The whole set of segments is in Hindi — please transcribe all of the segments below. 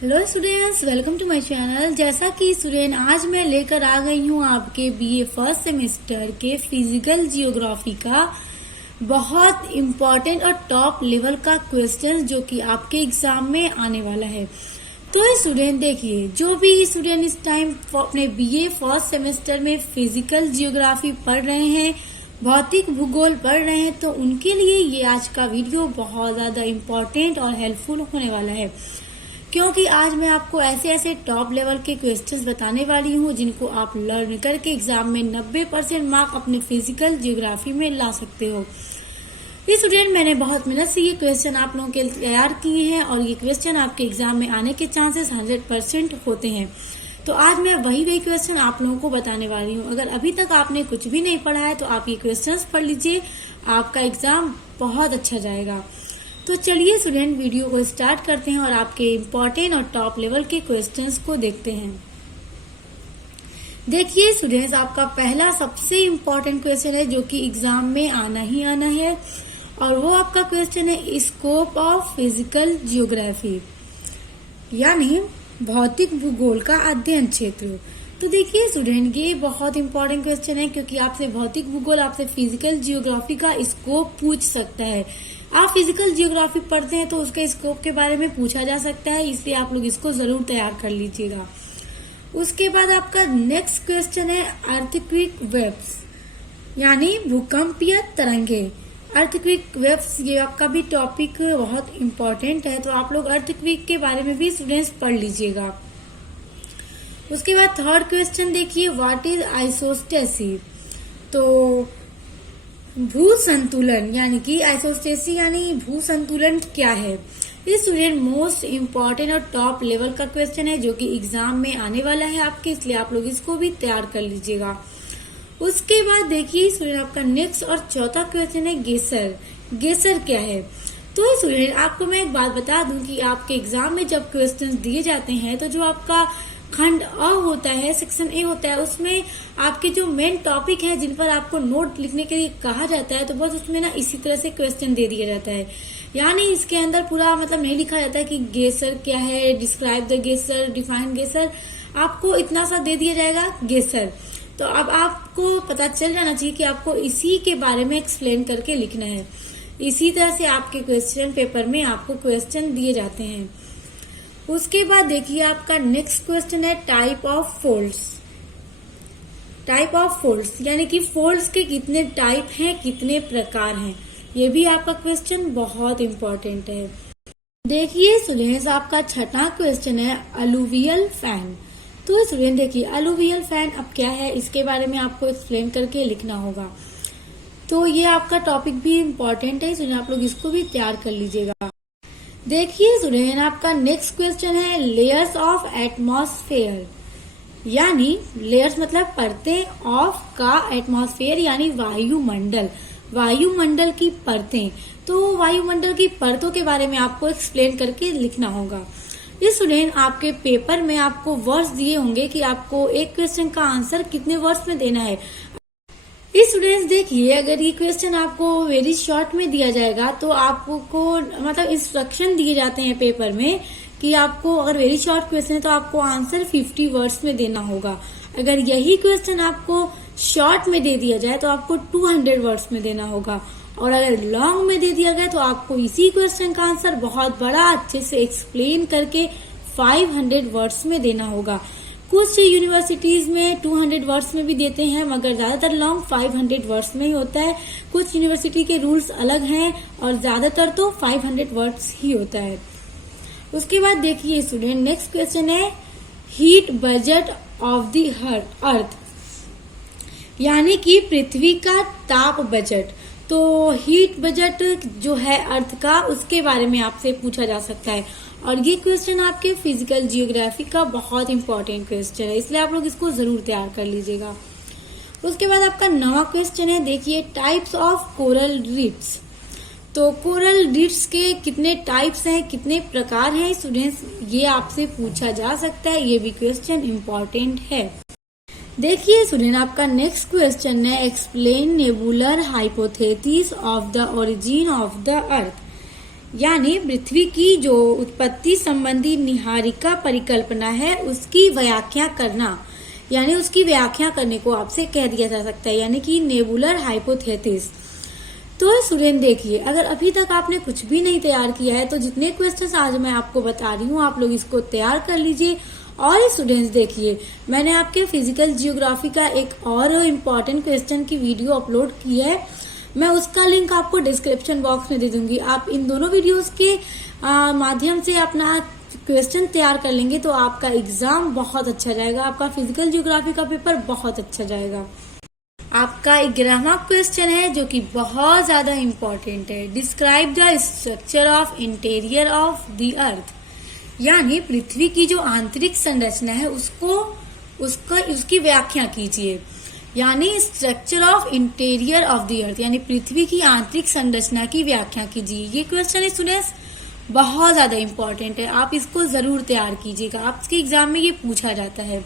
Hello students, welcome to my channel. जैसा कि स्टूडेंट आज मैं लेकर आ गई हूँ आपके बीए फर्स्ट सेमेस्टर के फिजिकल जियोग्राफी का बहुत इम्पोर्टेंट और टॉप लेवल का क्वेश्चन जो कि आपके एग्जाम में आने वाला है। तो स्टूडेंट देखिए, जो भी स्टूडेंट इस टाइम अपने बीए फर्स्ट सेमेस्टर में फिजिकल जियोग्राफी पढ़ रहे हैं, भौतिक भूगोल पढ़ रहे हैं, तो उनके लिए ये आज का वीडियो बहुत ज्यादा इम्पोर्टेंट और हेल्पफुल होने वाला है, क्योंकि आज मैं आपको ऐसे ऐसे टॉप लेवल के क्वेश्चंस बताने वाली हूँ जिनको आप लर्न करके एग्जाम में 90% मार्क अपने फिजिकल जियोग्राफी में ला सकते हो। ये स्टूडेंट मैंने बहुत मेहनत से ये क्वेश्चन आप लोगों के लिए तैयार किए हैं और ये क्वेश्चन आपके एग्जाम में आने के चांसेस 100% होते हैं। तो आज मैं वही क्वेश्चन आप लोगों को बताने वाली हूँ। अगर अभी तक आपने कुछ भी नहीं पढ़ा है तो आप ये क्वेश्चन पढ़ लीजिए, आपका एग्जाम बहुत अच्छा जाएगा। तो चलिए स्टूडेंट, वीडियो को स्टार्ट करते हैं और आपके इम्पोर्टेंट और टॉप लेवल के क्वेश्चंस को देखते हैं। देखिए स्टूडेंट्स, आपका पहला सबसे इम्पोर्टेंट क्वेश्चन है जो कि एग्जाम में आना ही आना है, और वो आपका क्वेश्चन है स्कोप ऑफ फिजिकल जियोग्राफी, यानी भौतिक भूगोल का अध्ययन क्षेत्र। तो देखिए स्टूडेंट, ये बहुत इंपॉर्टेंट क्वेश्चन है क्योंकि आपसे भौतिक भूगोल, आपसे फिजिकल जियोग्राफी का स्कोप पूछ सकता है। आप फिजिकल जियोग्राफी पढ़ते हैं तो उसके स्कोप के बारे में पूछा जा सकता है, इसलिए आप लोग इसको जरूर तैयार कर लीजिएगा। उसके बाद आपका नेक्स्ट क्वेश्चन है अर्थक्वेक वेव्स, यानी भूकंपीय तरंगे। अर्थक्वेक वेव्स, ये आपका भी टॉपिक बहुत इम्पोर्टेंट है, तो आप लोग अर्थक्वेक के बारे में भी स्टूडेंट्स पढ़ लीजिएगा। उसके बाद थर्ड क्वेश्चन देखिए, व्हाट इज आइसोस्टेसी। तो भू संतुलन, यानी कि आइसोस्टेसी यानी भू संतुलन क्या है। ये स्टूडेंट मोस्ट इम्पोर्टेंट और टॉप लेवल का क्वेश्चन है जो कि एग्जाम में आने वाला है आपके, इसलिए आप लोग इसको भी तैयार कर लीजिएगा। उसके बाद देखिए स्टूडेंट, आपका नेक्स्ट और चौथा क्वेश्चन है गेसर। गेसर क्या है। तो स्टूडेंट, आपको मैं एक बात बता दूं कि आपके एग्जाम में जब क्वेश्चन दिए जाते हैं तो जो आपका खंड अ होता है, सेक्शन ए होता है, उसमें आपके जो मेन टॉपिक है जिन पर आपको नोट लिखने के लिए कहा जाता है, तो बस उसमें ना इसी तरह से क्वेश्चन दे दिया जाता है। यानी इसके अंदर पूरा मतलब नहीं लिखा जाता है कि गेसर क्या है, डिस्क्राइब द गेसर, डिफाइन गेसर, आपको इतना सा दे दिया जाएगा गेसर। तो अब आपको पता चल जाना चाहिए कि आपको इसी के बारे में एक्सप्लेन करके लिखना है। इसी तरह से आपके क्वेश्चन पेपर में आपको क्वेश्चन दिए जाते हैं। उसके बाद देखिए, आपका नेक्स्ट क्वेश्चन है type of folds. Type of folds यानी कि फोल्ड्स के कितने टाइप हैं, कितने प्रकार हैं, ये भी आपका क्वेश्चन बहुत इम्पोर्टेंट है। देखिए स्टूडेंट्स, आपका छठा क्वेश्चन है अलुवियल फैन। तो स्टूडेंट देखिए, अलुवियल फैन अब क्या है, इसके बारे में आपको एक्सप्लेन करके लिखना होगा। तो ये आपका टॉपिक भी इम्पोर्टेंट है, इसलिए आप लोग इसको भी तैयार कर लीजिएगा। देखिए स्टूडेंट, आपका नेक्स्ट क्वेश्चन है लेयर्स ऑफ एटमॉस्फेयर, यानी लेयर्स मतलब परतें, ऑफ का एटमॉस्फेयर यानी वायुमंडल, वायुमंडल की परतें। तो वायुमंडल की परतों के बारे में आपको एक्सप्लेन करके लिखना होगा। ये स्टूडेंट, आपके पेपर में आपको वर्ड्स दिए होंगे कि आपको एक क्वेश्चन का आंसर कितने वर्ड्स में देना है। स्टूडेंट्स देखिए, अगर ये क्वेश्चन आपको वेरी शॉर्ट में दिया जाएगा तो आपको मतलब इंस्ट्रक्शन दिए जाते हैं पेपर में कि आपको अगर वेरी शॉर्ट क्वेश्चन है तो आपको आंसर 50 वर्ड्स में देना होगा। अगर यही क्वेश्चन आपको शॉर्ट में दे दिया जाए तो आपको 200 वर्ड्स में देना होगा, और अगर लॉन्ग में दे दिया गया तो आपको इसी क्वेश्चन का आंसर बहुत बड़ा अच्छे से एक्सप्लेन करके 500 वर्ड्स में देना होगा। कुछ यूनिवर्सिटीज में 200 वर्ड्स में भी देते हैं, मगर ज्यादातर लॉन्ग 500 वर्ड्स में ही होता है। कुछ यूनिवर्सिटी के रूल्स अलग हैं और ज्यादातर तो 500 वर्ड्स ही होता है। उसके बाद देखिए स्टूडेंट, नेक्स्ट क्वेश्चन है heat budget of the earth, यानी कि पृथ्वी का ताप बजट। तो हीट बजट जो है अर्थ का, उसके बारे में आपसे पूछा जा सकता है, और ये क्वेश्चन आपके फिजिकल जियोग्राफी का बहुत इंपॉर्टेंट क्वेश्चन है, इसलिए आप लोग इसको जरूर तैयार कर लीजिएगा। उसके बाद आपका नवा क्वेश्चन है, देखिए टाइप्स ऑफ कोरल रीफ्स। तो कोरल रीफ्स के कितने टाइप्स हैं, कितने प्रकार हैं स्टूडेंट्स, ये आपसे पूछा जा सकता है, ये भी क्वेश्चन इम्पोर्टेंट है। देखिए स्टूडेंट, आपका नेक्स्ट क्वेश्चन है explain nebular hypothesis of the origin of the earth, यानी पृथ्वी की जो उत्पत्ति संबंधी निहारिका परिकल्पना है उसकी व्याख्या करना, यानी उसकी व्याख्या करने को आपसे कह दिया जा सकता है, यानी कि नेबुलर हाइपोथेसिस। तो स्टूडेंट देखिए, अगर अभी तक आपने कुछ भी नहीं तैयार किया है तो जितने क्वेश्चंस आज मैं आपको बता रही हूँ आप लोग इसको तैयार कर लीजिए। और स्टूडेंट्स देखिए, मैंने आपके फिजिकल जियोग्राफी का एक और इम्पोर्टेंट क्वेश्चन की वीडियो अपलोड की है, मैं उसका लिंक आपको डिस्क्रिप्शन बॉक्स में दे दूंगी। आप इन दोनों वीडियोस के माध्यम से अपना क्वेश्चन तैयार कर लेंगे तो आपका एग्जाम बहुत अच्छा जाएगा, आपका फिजिकल जियोग्राफी का पेपर बहुत अच्छा जाएगा। आपका 11वां क्वेश्चन है जो कि बहुत ज्यादा इम्पोर्टेंट है। Describe the structure of interior of the earth, यानी पृथ्वी की जो आंतरिक संरचना है उसकी व्याख्या कीजिए। यानी structure of interior of the earth, यानी पृथ्वी की आंतरिक संरचना की व्याख्या कीजिए। ये क्वेश्चन स्टूडेंट्स बहुत ज्यादा इम्पोर्टेंट है, आप इसको जरूर तैयार कीजिएगा, आपके एग्जाम में ये पूछा जाता है।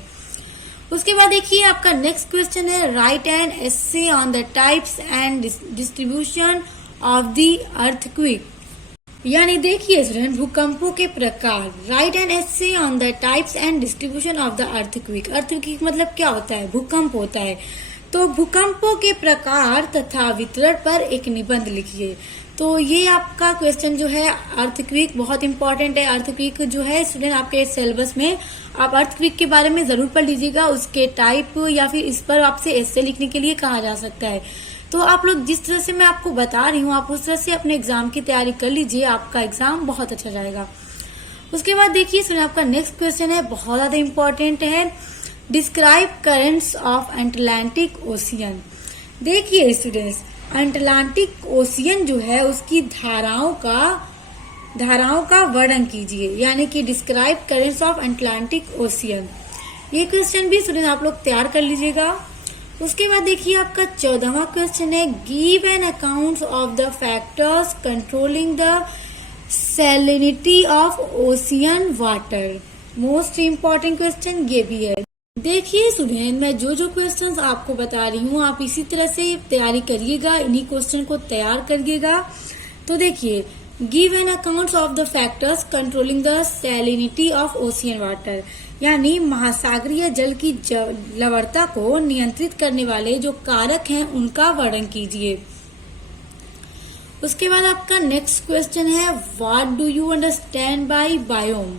उसके बाद देखिए आपका नेक्स्ट क्वेश्चन है, write an essay on the types and distribution of the earthquake. यानी देखिए स्टूडेंट, भूकंपों के प्रकार। Write an essay on the types and distribution of the earthquake. Earthquake मतलब क्या होता है? भूकंप होता है। तो भूकंपों के प्रकार तथा वितरण पर एक निबंध लिखिए। तो ये आपका क्वेश्चन जो है, अर्थक्वेक बहुत इंपॉर्टेंट है। अर्थक्वेक जो है स्टूडेंट आपके सिलेबस में आप अर्थक्वेक के बारे में जरूर पढ़ लीजिएगा, उसके टाइप या फिर इस पर आपसे एस्से लिखने के लिए कहा जा सकता है। तो आप लोग जिस तरह से मैं आपको बता रही हूँ आप उस तरह से अपने एग्जाम की तैयारी कर लीजिए, आपका एग्जाम बहुत अच्छा जाएगा। उसके बाद देखिए सुनिए, आपका नेक्स्ट क्वेश्चन है, बहुत ज्यादा इंपॉर्टेंट है। Describe currents of Atlantic ocean. देखिए स्टूडेंट्स, अटलांटिक ओशियन जो है उसकी धाराओं का वर्णन कीजिए, यानी कि describe currents of Atlantic ocean. ये क्वेश्चन भी स्टूडेंट आप लोग तैयार कर लीजिएगा। उसके बाद देखिए आपका 14वां क्वेश्चन है, give an account of the factors controlling the salinity of ocean water. Most important question ये भी है। देखिए स्टूडेंट, मैं जो क्वेश्चंस आपको बता रही हूँ आप इसी तरह से तैयारी करिएगा, इन्हीं क्वेश्चन को तैयार करिएगा। तो देखिए, give an account of the factors controlling the salinity of ocean water, यानी महासागरीय जल की लवणता को नियंत्रित करने वाले जो कारक हैं उनका वर्णन कीजिए। उसके बाद आपका नेक्स्ट क्वेश्चन है, what do you understand by biome.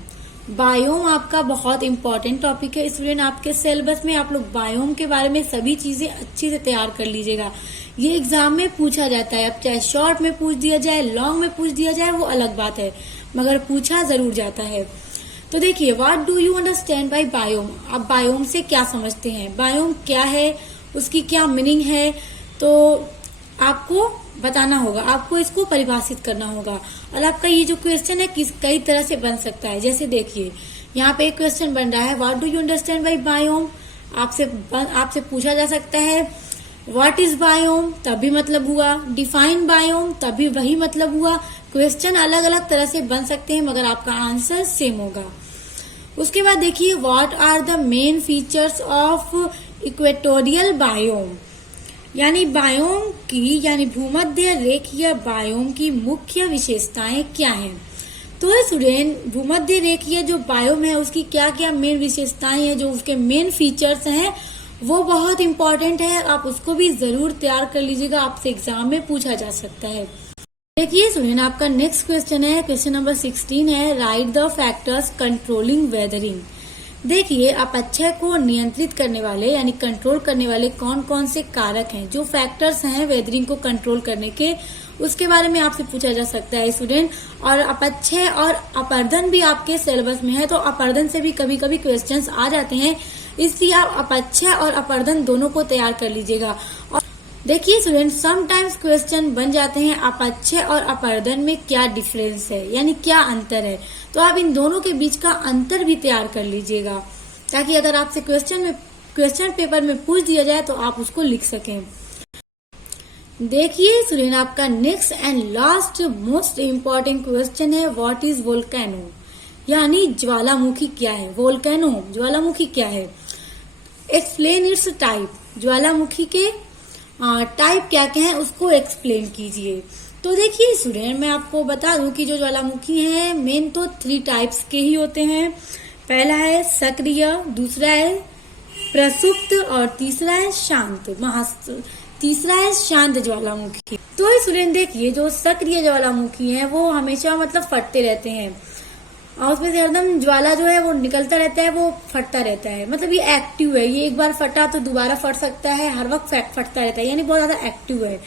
Biome आपका बहुत इंपॉर्टेंट टॉपिक है स्टूडेंट, आपके सिलेबस में आप लोग बायोम के बारे में सभी चीजें अच्छे से तैयार कर लीजिएगा। ये एग्जाम में पूछा जाता है, अब चाहे शॉर्ट में पूछ दिया जाए, लॉन्ग में पूछ दिया जाए वो अलग बात है, मगर पूछा जरूर जाता है। तो देखिए, what do you understand by biome. आप बायोम से क्या समझते हैं, बायोम क्या है, उसकी क्या मीनिंग है, तो आपको बताना होगा, आपको इसको परिभाषित करना होगा। और आपका ये जो क्वेश्चन है कई तरह से बन सकता है। जैसे देखिए, यहाँ पे एक क्वेश्चन बन रहा है, what do you understand by biome. आपसे पूछा जा सकता है व्हाट इज बायोम, तभी मतलब हुआ। डिफाइन बायोम, तभी वही मतलब हुआ। क्वेश्चन अलग अलग तरह से बन सकते हैं मगर आपका आंसर सेम होगा। उसके बाद देखिए, what are the main features of equatorial biome, यानी बायोम की यानी भूमध्य रेखीय बायोम की मुख्य विशेषताएं क्या हैं। तो स्टूडेंट, भूमध्य रेखीय जो बायोम है उसकी क्या क्या मेन विशेषताएं हैं, जो उसके मेन फीचर्स हैं वो बहुत इंपॉर्टेंट है, आप उसको भी जरूर तैयार कर लीजिएगा, आपसे एग्जाम में पूछा जा सकता है। देखिए स्टूडेंट, आपका नेक्स्ट क्वेश्चन है, क्वेश्चन नंबर 16 है, right the factors controlling weathering. देखिए, अपक्षय को नियंत्रित करने वाले यानी कंट्रोल करने वाले कौन कौन से कारक हैं, जो फैक्टर्स हैं वेदरिंग को कंट्रोल करने के, उसके बारे में आपसे पूछा जा सकता है स्टूडेंट। और अपक्षय और अपर्दन भी आपके सिलेबस में है, तो अपर्दन से भी कभी कभी क्वेश्चंस आ जाते हैं, इसलिए आप अपक्षय और अपर्दन दोनों को तैयार कर लीजिएगा। और देखिए स्टूडेंट, समटाइम्स क्वेश्चन बन जाते हैं अपक्षय और अपर्दन में क्या डिफरेंस है, यानी क्या अंतर है, तो आप इन दोनों के बीच का अंतर भी तैयार कर लीजिएगा, ताकि अगर आपसे क्वेश्चन पेपर में पूछ दिया जाए तो आप उसको लिख सकें। देखिए स्टूडेंट, आपका next and last most important question है, व्हाट इज वोल्केनो, यानी ज्वालामुखी क्या है। वोल्केनो ज्वालामुखी क्या है, एक्सप्लेन इट्स टाइप, ज्वालामुखी के टाइप क्या क्या है उसको एक्सप्लेन कीजिए। तो देखिए स्टूडेंट, मैं आपको बता दूं कि जो ज्वालामुखी हैं मेन तो 3 टाइप्स के ही होते हैं। पहला है सक्रिय, दूसरा है प्रसुप्त और तीसरा है शांत ज्वालामुखी। तो स्टूडेंट देखिए, जो सक्रिय ज्वालामुखी है वो हमेशा मतलब फटते रहते हैं और उसमें से हरदम ज्वाला जो है वो निकलता रहता है, वो फटता रहता है। मतलब ये एक्टिव है, ये एक बार फटा तो दोबारा फट सकता है, हर वक्त फटता रहता है, यानी बहुत ज्यादा एक्टिव है।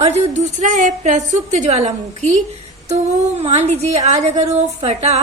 और जो दूसरा है प्रसुप्त ज्वालामुखी, तो वो मान लीजिए आज अगर वो फटा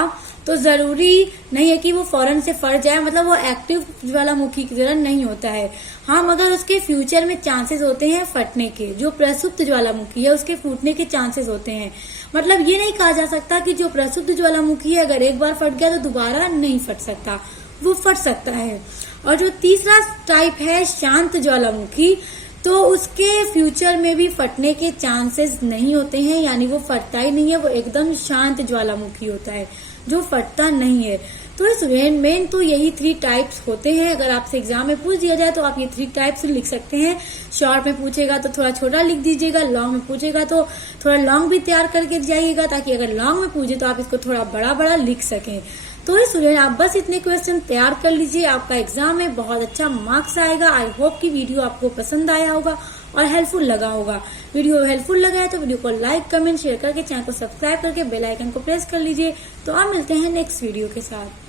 तो जरूरी नहीं है कि वो फौरन से फट जाए, मतलब वो एक्टिव ज्वालामुखी की तरह नहीं होता है। हाँ, मगर उसके फ्यूचर में चांसेस होते हैं फटने के। जो प्रसुप्त ज्वालामुखी है उसके फूटने के चांसेस होते हैं। मतलब ये नहीं कहा जा सकता कि जो प्रसुप्त ज्वालामुखी है अगर एक बार फट गया तो दोबारा नहीं फट सकता, वो फट सकता है। और जो तीसरा टाइप है शांत ज्वालामुखी, तो उसके फ्यूचर में भी फटने के चांसेस नहीं होते हैं, यानी वो फटता ही नहीं है, वो एकदम शांत ज्वालामुखी होता है जो फटता नहीं है। तो स्टूडेंट मेन तो यही 3 टाइप्स होते हैं। अगर आपसे एग्जाम में पूछ दिया जाए तो आप ये 3 टाइप्स लिख सकते हैं। शॉर्ट में पूछेगा तो थोड़ा छोटा लिख दीजिएगा, लॉन्ग में पूछेगा तो थोड़ा लॉन्ग भी तैयार करके जाइएगा, ताकि अगर लॉन्ग में पूछे तो आप इसको थोड़ा बड़ा बड़ा लिख सकें। तो स्टूडेंट आप बस इतने क्वेश्चन तैयार कर लीजिए, आपका एग्जाम में बहुत अच्छा मार्क्स आएगा। आई होप कि वीडियो आपको पसंद आया होगा और हेल्पफुल लगा होगा। वीडियो हेल्पफुल लगा है तो वीडियो को लाइक, कमेंट, शेयर करके चैनल को सब्सक्राइब करके बेल आइकन को प्रेस कर लीजिए। तो आप मिलते हैं नेक्स्ट वीडियो के साथ।